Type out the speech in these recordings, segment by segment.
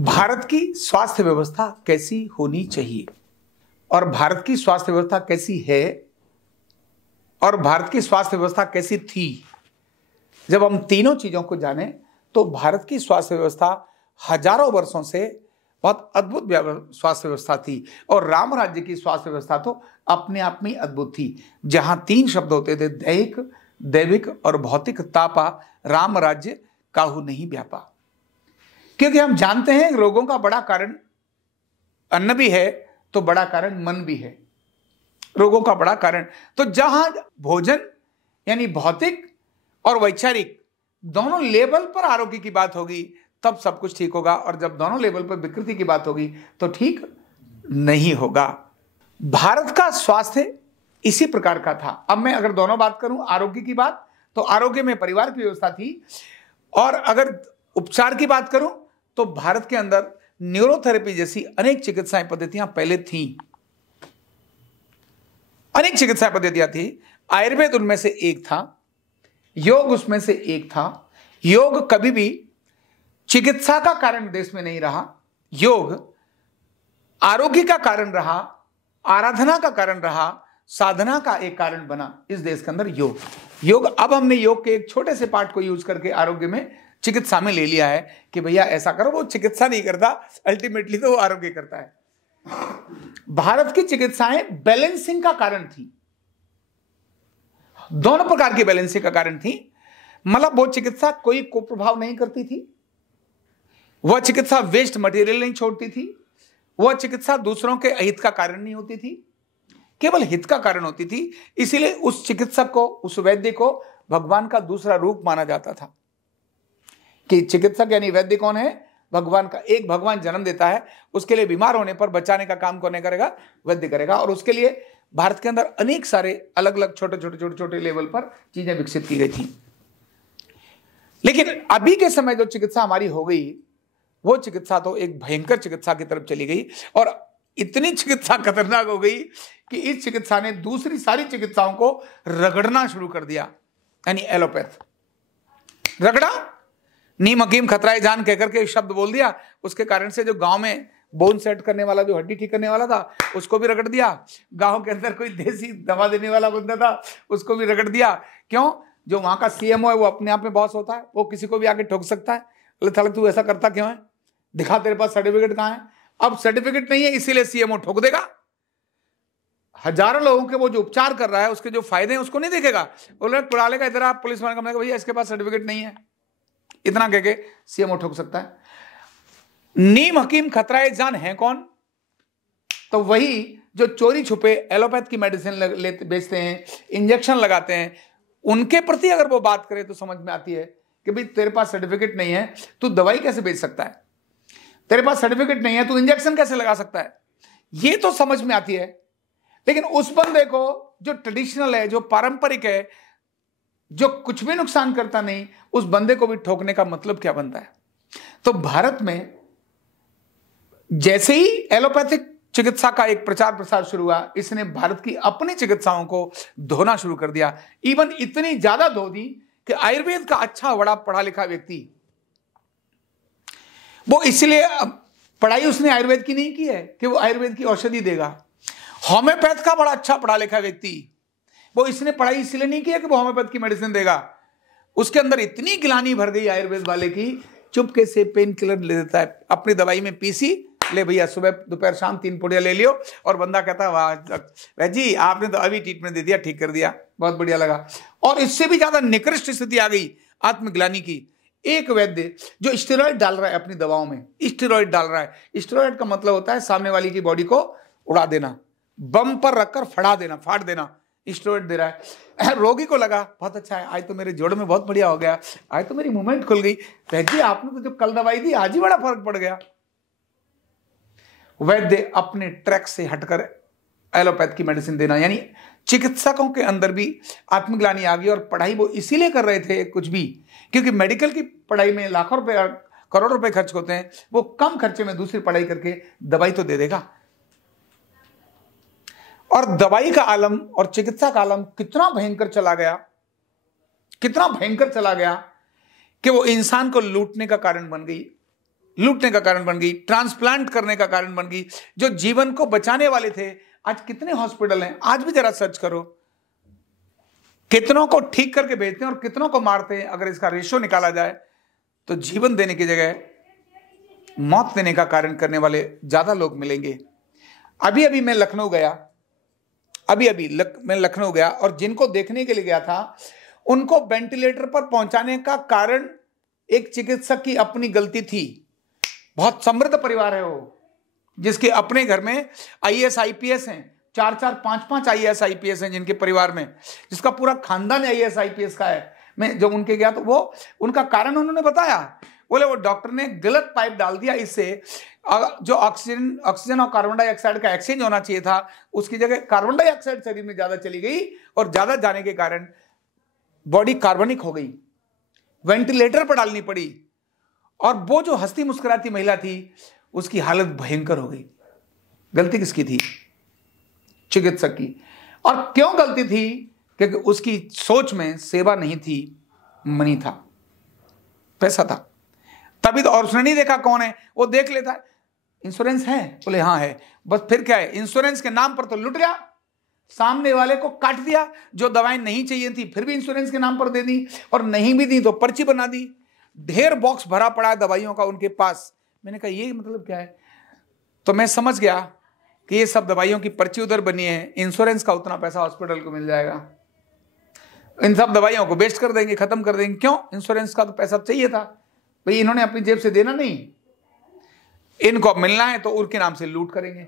भारत की स्वास्थ्य व्यवस्था कैसी होनी चाहिए और भारत की स्वास्थ्य व्यवस्था कैसी है और भारत की स्वास्थ्य व्यवस्था कैसी थी। जब हम तीनों चीजों को जाने तो भारत की स्वास्थ्य व्यवस्था हजारों वर्षों से बहुत अद्भुत स्वास्थ्य व्यवस्था थी और राम राज्य की स्वास्थ्य व्यवस्था तो अपने आप में अद्भुत थी, जहां तीन शब्द होते थे, दैहिक, दैविक और भौतिक तापा, राम राज्य काहू नहीं व्यापा। क्योंकि हम जानते हैं रोगों का बड़ा कारण अन्न भी है तो बड़ा कारण मन भी है। रोगों का बड़ा कारण तो जहां भोजन यानी भौतिक और वैचारिक दोनों लेवल पर आरोग्य की बात होगी तब सब कुछ ठीक होगा, और जब दोनों लेवल पर विकृति की बात होगी तो ठीक नहीं होगा। भारत का स्वास्थ्य इसी प्रकार का था। अब मैं अगर दोनों बात करूं, आरोग्य की बात तो आरोग्य में परिवार की व्यवस्था थी, और अगर उपचार की बात करूं तो भारत के अंदर न्यूरोथेरेपी जैसी अनेक चिकित्सा पद्धतियां पहले थीं। अनेक चिकित्सा पद्धतियां थी। आयुर्वेद उनमें से एक था, योग उसमें से एक था। योग कभी भी चिकित्सा का कारण देश में नहीं रहा, योग आरोग्य का कारण रहा, आराधना का कारण रहा, साधना का एक कारण बना इस देश के अंदर योग। अब हमने योग के एक छोटे से पार्ट को यूज करके आरोग्य में, चिकित्सा में ले लिया है कि भैया ऐसा करो। वो चिकित्सा नहीं करता, अल्टीमेटली तो वो आरोग्य करता है। भारत की चिकित्साएं बैलेंसिंग का कारण थी, दोनों प्रकार की बैलेंसिंग का कारण थी। मतलब वो चिकित्सा कोई कुप्रभाव नहीं करती थी, वह चिकित्सा वेस्ट मटेरियल नहीं छोड़ती थी, वह चिकित्सा दूसरों के अहित का कारण नहीं होती थी, केवल हित का कारण होती थी। इसीलिए उस चिकित्सक को, उस वैद्य को भगवान का दूसरा रूप माना जाता था कि चिकित्सक यानी वैद्य कौन है? भगवान का। एक भगवान जन्म देता है, उसके लिए बीमार होने पर बचाने का काम कौन करेगा? वैद्य करेगा। और उसके लिए भारत के अंदर अनेक सारे अलग अलग छोटे लेवल पर चीजें विकसित की गई थी। लेकिन अभी के समय जो चिकित्सा हमारी हो गई, वो चिकित्सा तो एक भयंकर चिकित्सा की तरफ चली गई, और इतनी चिकित्सा खतरनाक हो गई कि इस चिकित्सा ने दूसरी सारी चिकित्साओं को रगड़ना शुरू कर दिया, यानी एलोपैथ रगड़ा। नीम हकीम खतराए जान कहकर के शब्द बोल दिया, उसके कारण से जो गांव में बोन सेट करने वाला, जो हड्डी ठीक करने वाला था, उसको भी रगड़ दिया। गांव के अंदर कोई देसी दवा देने वाला बंदा था, उसको भी रगड़ दिया। क्यों? जो वहां का सीएमओ है वो अपने आप में बॉस होता है, वो किसी को भी आके ठोक सकता है। अल्लाह ताला तू ऐसा करता क्यों है? दिखा, तेरे पास सर्टिफिकेट कहां है? अब सर्टिफिकेट नहीं है इसीलिए सीएमओ ठोक देगा। हजारों लोगों के वो जो उपचार कर रहा है उसके जो फायदे हैं उसको नहीं देखेगा, बोले पुरा लेगा। इधर आप पुलिस वाले का भैया इसके पास सर्टिफिकेट नहीं है, इतना कह के सीएमओ ठोक सकता है। नीम हकीम खतराए जान है कौन? तो वही जो चोरी छुपे एलोपैथ की मेडिसिन बेचते हैं, इंजेक्शन लगाते हैं, उनके प्रति अगर वो बात करे तो समझ में आती है कि भाई तेरे पास सर्टिफिकेट नहीं है, तू दवाई कैसे बेच सकता है? तेरे पास सर्टिफिकेट नहीं है, तू इंजेक्शन कैसे लगा सकता है? ये तो समझ में आती है। लेकिन उस बंदे को जो ट्रेडिशनल है, जो पारंपरिक है, जो कुछ भी नुकसान करता नहीं, उस बंदे को भी ठोकने का मतलब क्या बनता है? तो भारत में जैसे ही एलोपैथिक चिकित्सा का एक प्रचार प्रसार शुरू हुआ, इसने भारत की अपनी चिकित्साओं को धोना शुरू कर दिया। इवन इतनी ज्यादा धो दी कि आयुर्वेद का अच्छा बड़ा पढ़ा लिखा व्यक्ति, वो इसलिए पढ़ाई उसने आयुर्वेद की नहीं की है कि वो आयुर्वेद की औषधि देगा। होम्योपैथ का बड़ा अच्छा पढ़ा लिखा व्यक्ति, वो इसने पढ़ाई इसलिए नहीं की है कि वो होम्योपैथ की मेडिसिन देगा। उसके अंदर इतनी गिलानी भर गई आयुर्वेद वाले की, चुपके से पेन किलर ले देता है अपनी दवाई में पीसी, ले भैया सुबह दोपहर शाम 3 पुड़िया ले लियो, और बंदा कहता है वाह भाई जी आपने तो अभी ट्रीटमेंट दे दिया, ठीक कर दिया, बहुत बढ़िया लगा। और इससे भी ज्यादा निकृष्ट स्थिति आ गई आत्मग्लानी की। एक वैद्य जो स्टेरॉइड डाल रहा है अपनी दवाओं में, स्टेरॉइड डाल रहा है। स्टेरॉइड का मतलब होता है सामने वाली की बॉडी को उड़ा देना, बम पर रखकर फाड़ देना। स्टेरॉइड दे रहा है। रोगी को लगा बहुत अच्छा है, आज तो मेरे जोड़ में बहुत बढ़िया हो गया, आज तो मेरी मूवमेंट खुल गई। जी आपने तो जो कल दवाई दी आज ही बड़ा फर्क पड़ गया। वैद्य अपने ट्रैक से हटकर एलोपैथ की मेडिसिन देना, यानी चिकित्सकों के अंदर भी आत्मग्लानि आ गई। और पढ़ाई वो इसीलिए कर रहे थे कुछ भी, क्योंकि मेडिकल की पढ़ाई में लाखों रुपए करोड़ों रुपए खर्च होते हैं, वो कम खर्चे में दूसरी पढ़ाई करके दवाई तो दे देगा। और दवाई का आलम और चिकित्सा का आलम कितना भयंकर चला गया कि वो इंसान को लूटने का कारण बन गई। लूटने का कारण बन गई, ट्रांसप्लांट करने का कारण बन गई। जो जीवन को बचाने वाले थे, आज कितने हॉस्पिटल हैं, आज भी जरा सर्च करो, कितनों को ठीक करके भेजते हैं और कितनों को मारते हैं। अगर इसका रेशो निकाला जाए तो जीवन देने की जगह मौत देने का कारण करने वाले ज्यादा लोग मिलेंगे। अभी अभी मैं लखनऊ गया, मैं लखनऊ गया और जिनको देखने के लिए गया था उनको वेंटिलेटर पर पहुंचाने का कारण एक चिकित्सक की अपनी गलती थी। बहुत समृद्ध परिवार है वो, जिसके अपने घर में आईएएस आईपीएस हैं, 4-4, 5-5 आईएएस आईपीएस हैं जिनके परिवार में, जिसका पूरा खानदान आईएएस आईपीएस का है। मैं जब उनके गया तो वो उनका कारण उन्होंने बताया। बोले वो डॉक्टर ने गलत पाइप डाल दिया, इससे जो ऑक्सीजन और कार्बन डाइऑक्साइड का एक्सचेंज होना चाहिए था उसकी जगह कार्बन डाइऑक्साइड शरीर में ज्यादा चली गई और ज्यादा जाने के कारण बॉडी कार्बनिक हो गई, वेंटिलेटर पर डालनी पड़ी। और वो जो हंसती मुस्कुराती महिला थी उसकी हालत भयंकर हो गई। गलती किसकी थी? चिकित्सक की। और क्यों गलती थी? क्योंकि उसकी सोच में सेवा नहीं थी, मनी था, पैसा था। तभी तो। और उसने नहीं देखा कौन है, वो देख लेता है इंश्योरेंस है, बोले हाँ है, बस फिर क्या है, इंश्योरेंस के नाम पर तो लुट गया, सामने वाले को काट दिया। जो दवाएं नहीं चाहिए थी फिर भी इंश्योरेंस के नाम पर दे दी, और नहीं भी दी तो पर्ची बना दी। ढेर बॉक्स भरा पड़ा है दवाइयों का उनके पास। मैंने कहा ये मतलब क्या है? तो मैं समझ गया कि ये सब दवाइयों की पर्ची उधर बनी है, इंश्योरेंस का उतना पैसा हॉस्पिटल को मिल जाएगा, इन सब दवाइयों को वेस्ट कर देंगे, खत्म कर देंगे। क्यों? इंश्योरेंस का तो पैसा चाहिए था भाई, इन्होंने अपनी जेब से देना नहीं, इनको मिलना है तो उनके नाम से लूट करेंगे।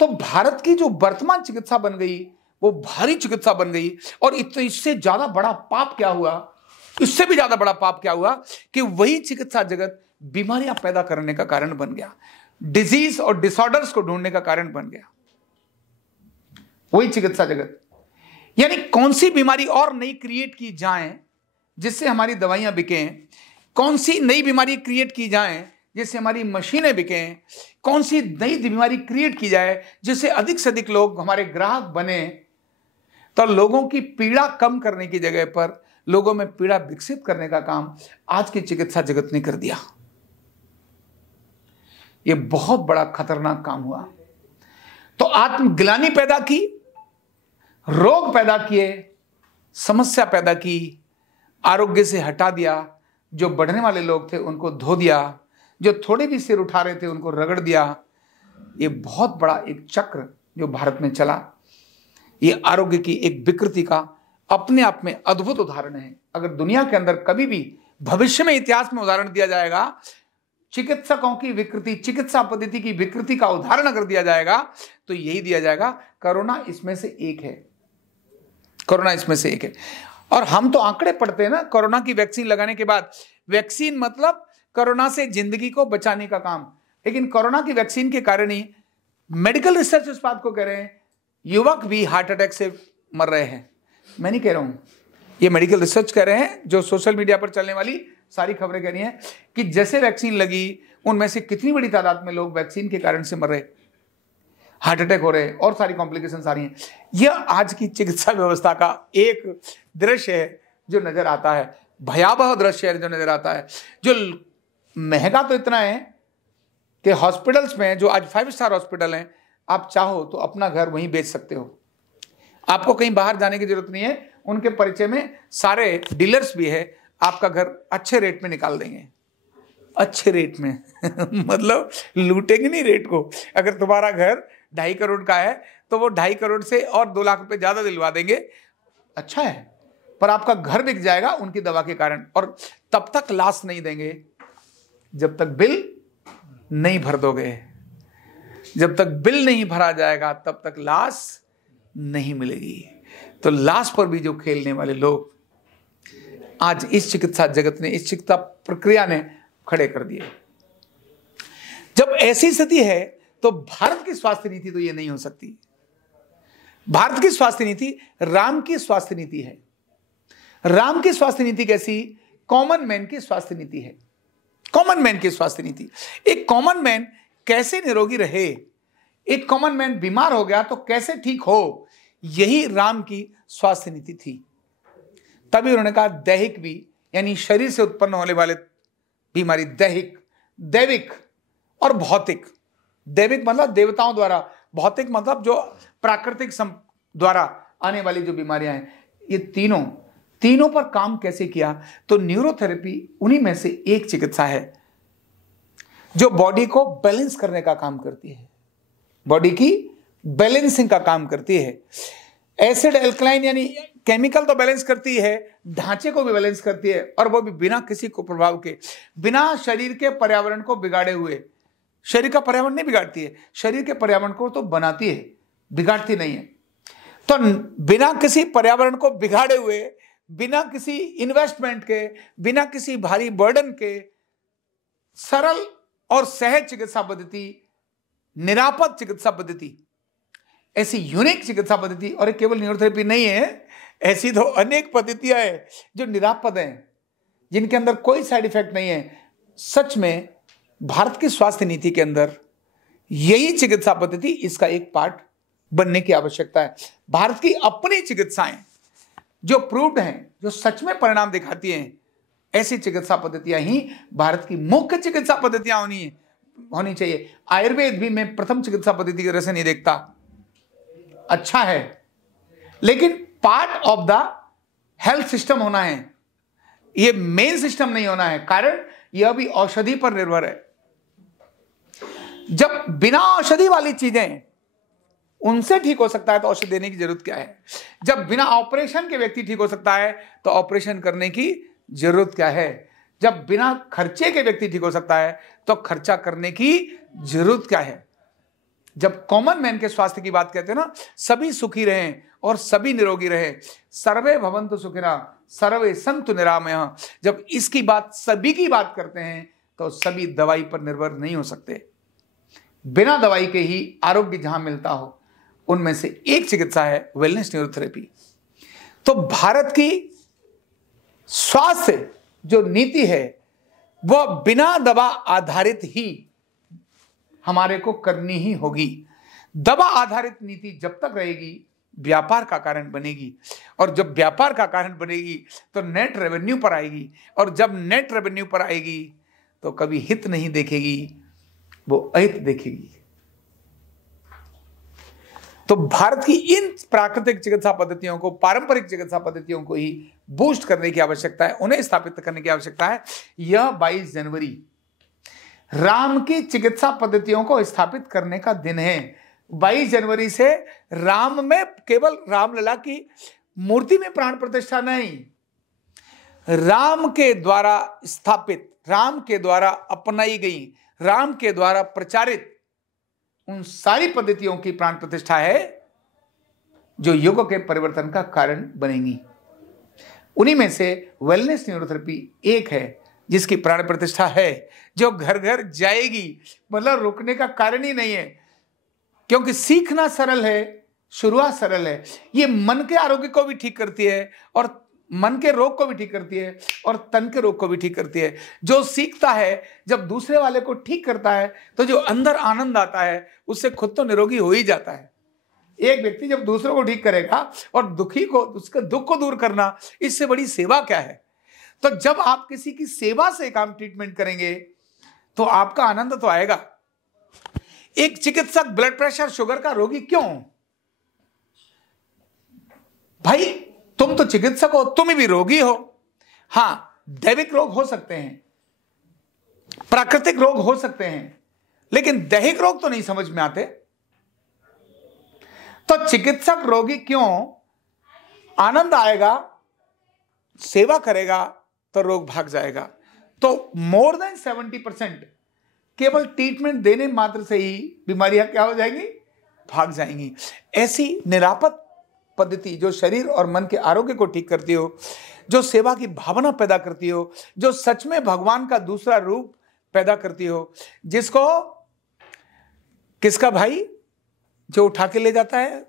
तो भारत की जो वर्तमान चिकित्सा बन गई वो भारी चिकित्सा बन गई। और इससे ज्यादा बड़ा पाप क्या हुआ, इससे भी ज्यादा बड़ा पाप क्या हुआ कि वही चिकित्सा जगत बीमारियां पैदा करने का कारण बन गया, डिजीज और डिसऑर्डर्स को ढूंढने का कारण बन गया वही चिकित्सा जगत। यानी कौन सी बीमारी और नई क्रिएट की जाए जिससे हमारी दवाइयां बिकें, कौन सी नई बीमारी क्रिएट की जाए जिससे हमारी मशीनें बिकें, कौन सी नई बीमारी क्रिएट की जाए जिससे अधिक से अधिक लोग हमारे ग्राहक बने। तो लोगों की पीड़ा कम करने की जगह पर लोगों में पीड़ा विकसित करने का काम आज की चिकित्सा जगत ने कर दिया। यह बहुत बड़ा खतरनाक काम हुआ। तो आत्मग्लानि पैदा की, रोग पैदा किए, समस्या पैदा की, आरोग्य से हटा दिया। जो बढ़ने वाले लोग थे उनको धो दिया, जो थोड़े भी सिर उठा रहे थे उनको रगड़ दिया। ये बहुत बड़ा एक चक्र जो भारत में चला, ये आरोग्य की एक विकृति का अपने आप में अद्भुत उदाहरण है। अगर दुनिया के अंदर कभी भी भविष्य में इतिहास में उदाहरण दिया जाएगा, चिकित्सकों की विकृति, चिकित्सा पद्धति की विकृति का उदाहरण अगर दिया जाएगा तो यही दिया जाएगा। कोरोना इसमें से एक है, कोरोना इसमें से एक है। और हम तो आंकड़े पढ़ते हैं ना, कोरोना की वैक्सीन लगाने के बाद, वैक्सीन मतलब कोरोना से जिंदगी को बचाने का काम, लेकिन कोरोना की वैक्सीन के कारण ही मेडिकल रिसर्च इस बात को कह रहे हैं युवक भी हार्ट अटैक से मर रहे हैं। मैं नहीं कह रहा हूं, ये मेडिकल रिसर्च कह रहे हैं। जो सोशल मीडिया पर चलने वाली सारी खबरें कह रही हैं कि जैसे वैक्सीन लगी उनमें से कितनी बड़ी तादाद में लोग वैक्सीन के कारण से मर रहे, हार्ट अटैक हो रहे और सारी कॉम्प्लिकेशंस आ रही हैं। यह आज की चिकित्सा व्यवस्था का एक दृश्य है जो नजर आता है, भयावह दृश्य है जो नजर आता है। जो महंगा तो इतना है कि हॉस्पिटल्स में, जो आज 5 स्टार हॉस्पिटल हैं, आप चाहो तो अपना घर वहीं बेच सकते हो, आपको कहीं बाहर जाने की जरूरत नहीं है। उनके परिचय में सारे डीलर्स भी है, आपका घर अच्छे रेट में निकाल देंगे, अच्छे रेट में मतलब लूटेंगे नहीं रेट को। अगर तुम्हारा घर 2.5 करोड़ का है तो वो 2.5 करोड़ से और 2 लाख रुपए ज्यादा दिलवा देंगे, अच्छा है, पर आपका घर बिक जाएगा उनकी दवा के कारण। और तब तक लाश नहीं देंगे जब तक बिल नहीं भर दोगे। जब तक बिल नहीं भरा जाएगा तब तक लाश नहीं मिलेगी। तो लाश पर भी जो खेलने वाले लोग आज इस चिकित्सा जगत ने, इस चिकित्सा प्रक्रिया ने खड़े कर दिए। जब ऐसी स्थिति है तो भारत की स्वास्थ्य नीति तो ये नहीं हो सकती। भारत की स्वास्थ्य नीति राम की स्वास्थ्य नीति है। राम की स्वास्थ्य नीति कैसी? कॉमन मैन की स्वास्थ्य नीति है। कॉमन मैन की स्वास्थ्य नीति, एक कॉमन मैन कैसे निरोगी रहे, एक कॉमन मैन बीमार हो गया तो कैसे ठीक हो, यही राम की स्वास्थ्य नीति थी। तभी उन्होंने कहा दैहिक भी, यानी शरीर से उत्पन्न होने वाले बीमारी दैहिक, दैविक और भौतिक। दैविक मतलब देवताओं द्वारा, भौतिक मतलब जो प्राकृतिक द्वारा आने वाली जो बीमारियां हैं, ये तीनों पर काम कैसे किया? तो न्यूरोथेरेपी उन्हीं में से एक चिकित्सा है जो बॉडी को बैलेंस करने का काम करती है, बॉडी की बैलेंसिंग का काम करती है। एसिड एल्कलाइन यानी केमिकल तो बैलेंस करती है, ढांचे को भी बैलेंस करती है, और वो भी बिना किसी कुप्रभाव के, बिना शरीर के पर्यावरण को बिगाड़े हुए। शरीर का पर्यावरण नहीं बिगाड़ती है, शरीर के पर्यावरण को तो बनाती है, बिगाड़ती नहीं है। तो बिना किसी पर्यावरण को बिगाड़े हुए, बिना किसी इन्वेस्टमेंट के, बिना किसी भारी बर्डन के, सरल और सहज चिकित्सा पद्धति, निरापद चिकित्सा पद्धति, ऐसी यूनिक चिकित्सा पद्धति। और ये केवल न्यूरोथेरेपी नहीं है, ऐसी तो अनेक पद्धतियां हैं जो निरापद हैं, जिनके अंदर कोई साइड इफेक्ट नहीं है। सच में भारत की स्वास्थ्य नीति के अंदर यही चिकित्सा पद्धति इसका एक पार्ट बनने की आवश्यकता है। भारत की अपनी चिकित्साएं जो प्रूव्ड हैं, जो सच में परिणाम दिखाती हैं, ऐसी चिकित्सा पद्धतियां ही भारत की मुख्य चिकित्सा पद्धतियां होनी चाहिए। आयुर्वेद भी मैं प्रथम चिकित्सा पद्धति की तरह से नहीं देखता, अच्छा है, लेकिन part of the health system होना है, यह मेन सिस्टम नहीं होना है। कारण यह भी औषधि पर निर्भर है। जब बिना औषधि वाली चीजें उनसे ठीक हो सकता है तो औषधि देने की जरूरत क्या है? जब बिना ऑपरेशन के व्यक्ति ठीक हो सकता है तो ऑपरेशन करने की जरूरत क्या है? जब बिना खर्चे के व्यक्ति ठीक हो सकता है तो खर्चा करने की जरूरत क्या है? जब कॉमन मैन के स्वास्थ्य की बात कहते हैं ना, सभी सुखी रहें और सभी निरोगी रहे, सर्वे भवन्तु सुखिनः सर्वे सन्तु निरामयः, जब इसकी बात, सभी की बात करते हैं तो सभी दवाई पर निर्भर नहीं हो सकते। बिना दवाई के ही आरोग्य जहां मिलता हो, उनमें से एक चिकित्सा है वेलनेस न्यूरोथेरेपी। तो भारत की स्वास्थ्य जो नीति है वह बिना दवा आधारित ही हमारे को करनी ही होगी। दवा आधारित नीति जब तक रहेगी व्यापार का कारण बनेगी, और जब व्यापार का कारण बनेगी तो नेट रेवेन्यू पर आएगी, और जब नेट रेवेन्यू पर आएगी तो कभी हित नहीं देखेगी, वो अहित देखेगी। तो भारत की इन प्राकृतिक चिकित्सा पद्धतियों को, पारंपरिक चिकित्सा पद्धतियों को ही बूस्ट करने की आवश्यकता है, उन्हें स्थापित करने की आवश्यकता है। यह 22 जनवरी राम की चिकित्सा पद्धतियों को स्थापित करने का दिन है। 22 जनवरी से राम में, केवल रामलला की मूर्ति में प्राण प्रतिष्ठा नहीं, राम के द्वारा स्थापित, राम के द्वारा अपनाई गई, राम के द्वारा प्रचारित उन सारी पद्धतियों की प्राण प्रतिष्ठा है जो युग के परिवर्तन का कारण बनेंगी। उन्हीं में से वेलनेस न्यूरोथेरेपी एक है जिसकी प्राण प्रतिष्ठा है, जो घर घर जाएगी, मतलब रुकने का कारण ही नहीं है, क्योंकि सीखना सरल है, शुरुआत सरल है। ये मन के आरोग्य को भी ठीक करती है, और मन के रोग को भी ठीक करती है, और तन के रोग को भी ठीक करती है। जो सीखता है, जब दूसरे वाले को ठीक करता है तो जो अंदर आनंद आता है, उससे खुद तो निरोगी हो ही जाता है। एक व्यक्ति जब दूसरों को ठीक करेगा, और दुखी को, उसके दुख को दूर करना, इससे बड़ी सेवा क्या है? तो जब आप किसी की सेवा से काम ट्रीटमेंट करेंगे तो आपका आनंद तो आएगा। एक चिकित्सक ब्लड प्रेशर, शुगर का रोगी क्यों? भाई तुम तो चिकित्सक हो, तुम भी रोगी हो। हां, दैविक रोग हो सकते हैं, प्राकृतिक रोग हो सकते हैं, लेकिन दैहिक रोग तो नहीं समझ में आते। तो चिकित्सक रोगी क्यों? आनंद आएगा, सेवा करेगा तो रोग भाग जाएगा। तो मोर देन 70% केवल ट्रीटमेंट देने मात्र से ही बीमारियां क्या हो जाएंगी? भाग जाएंगी। ऐसी निरापद पद्धति जो शरीर और मन के आरोग्य को ठीक करती हो, जो सेवा की भावना पैदा करती हो, जो सच में भगवान का दूसरा रूप पैदा करती हो, जिसको किसका भाई जो उठा के ले जाता है?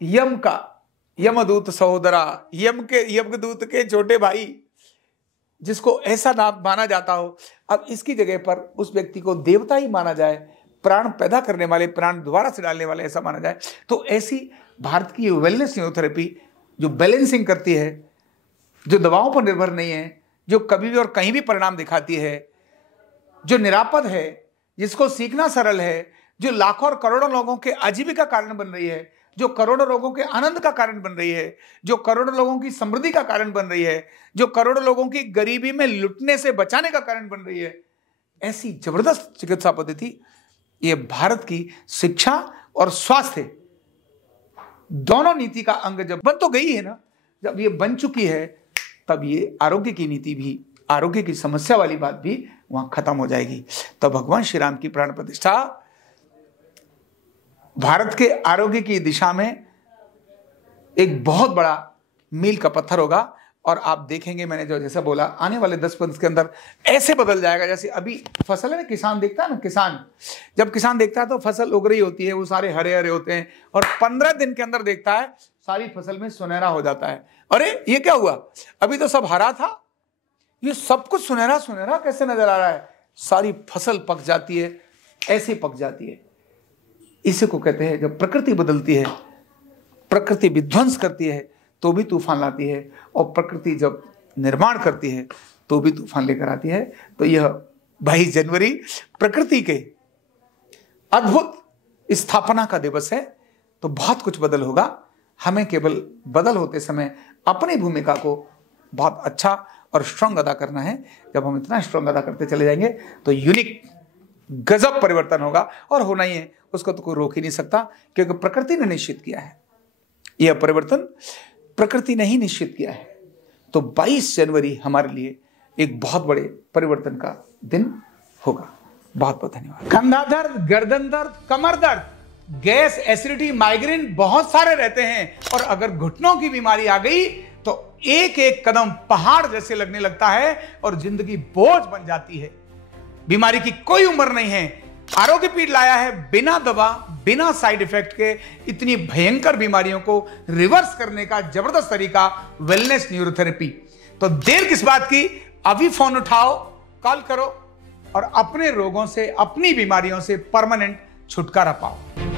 यम का, यमदूत सहोदरा, यमदूत के छोटे भाई, जिसको ऐसा नाम माना जाता हो। अब इसकी जगह पर उस व्यक्ति को देवता ही माना जाए, प्राण पैदा करने वाले, प्राण दोबारा से डालने वाले ऐसा माना जाए। तो ऐसी भारत की वेलनेस न्यूरोथेरेपी जो बैलेंसिंग करती है, जो दवाओं पर निर्भर नहीं है, जो कभी भी और कहीं भी परिणाम दिखाती है, जो निरापद है, जिसको सीखना सरल है, जो लाखों और करोड़ों लोगों के आजीविका का कारण बन रही है, जो करोड़ों लोगों के आनंद का कारण बन रही है, जो करोड़ों लोगों की समृद्धि का कारण बन रही है, जो करोड़ों लोगों की गरीबी में लुटने से बचाने का कारण बन रही है, ऐसी जबरदस्त चिकित्सा पद्धति ये भारत की शिक्षा और स्वास्थ्य दोनों नीति का अंग जब बन तो गई है ना, जब ये बन चुकी है तब ये आरोग्य की नीति भी, आरोग्य की समस्या वाली बात भी वहां खत्म हो जाएगी। तो भगवान श्री राम की प्राण प्रतिष्ठा भारत के आरोग्य की दिशा में एक बहुत बड़ा मील का पत्थर होगा। और आप देखेंगे, मैंने जो जैसा बोला, आने वाले 10 वर्ष के अंदर ऐसे बदल जाएगा। जैसे अभी फसल है ना, किसान देखता है ना, जब किसान देखता है तो फसल उग रही होती है, वो सारे हरे हरे होते हैं, और 15 दिन के अंदर देखता है सारी फसल में सुनहरा हो जाता है। अरे ये क्या हुआ, अभी तो सब हरा था, ये सब कुछ सुनहरा सुनहरा कैसे नजर आ रहा है? सारी फसल पक जाती है, ऐसे पक जाती है। इसी को कहते हैं जब प्रकृति बदलती है, प्रकृति विध्वंस करती है तो भी तूफान लाती है, और प्रकृति जब निर्माण करती है तो भी तूफान लेकर आती है। तो यह 22 जनवरी प्रकृति के अद्भुत स्थापना का दिवस है। तो बहुत कुछ बदल होगा। हमें केवल बदल होते समय अपनी भूमिका को बहुत अच्छा और स्ट्रांग अदा करना है। जब हम इतना स्ट्रांग अदा करते चले जाएंगे तो यूनिक गजब परिवर्तन होगा, और होना ही है, उसको तो कोई रोक ही नहीं सकता, क्योंकि प्रकृति ने निश्चित किया है। यह परिवर्तन प्रकृति ने ही निश्चित किया है। तो 22 जनवरी हमारे लिए एक बहुत बड़े परिवर्तन का दिन होगा। बहुत बहुत धन्यवाद। कंधा दर्द, गर्दन दर्द, कमर दर्द, गैस, एसिडिटी, माइग्रेन बहुत सारे रहते हैं, और अगर घुटनों की बीमारी आ गई तो एक एक कदम पहाड़ जैसे लगने लगता है और जिंदगी बोझ बन जाती है। बीमारी की कोई उम्र नहीं है। आरोग्य पीठ लाया है बिना दवा, बिना साइड इफेक्ट के इतनी भयंकर बीमारियों को रिवर्स करने का जबरदस्त तरीका, वेलनेस न्यूरोथेरेपी। तो देर किस बात की, अभी फोन उठाओ, कॉल करो और अपने रोगों से, अपनी बीमारियों से परमानेंट छुटकारा पाओ।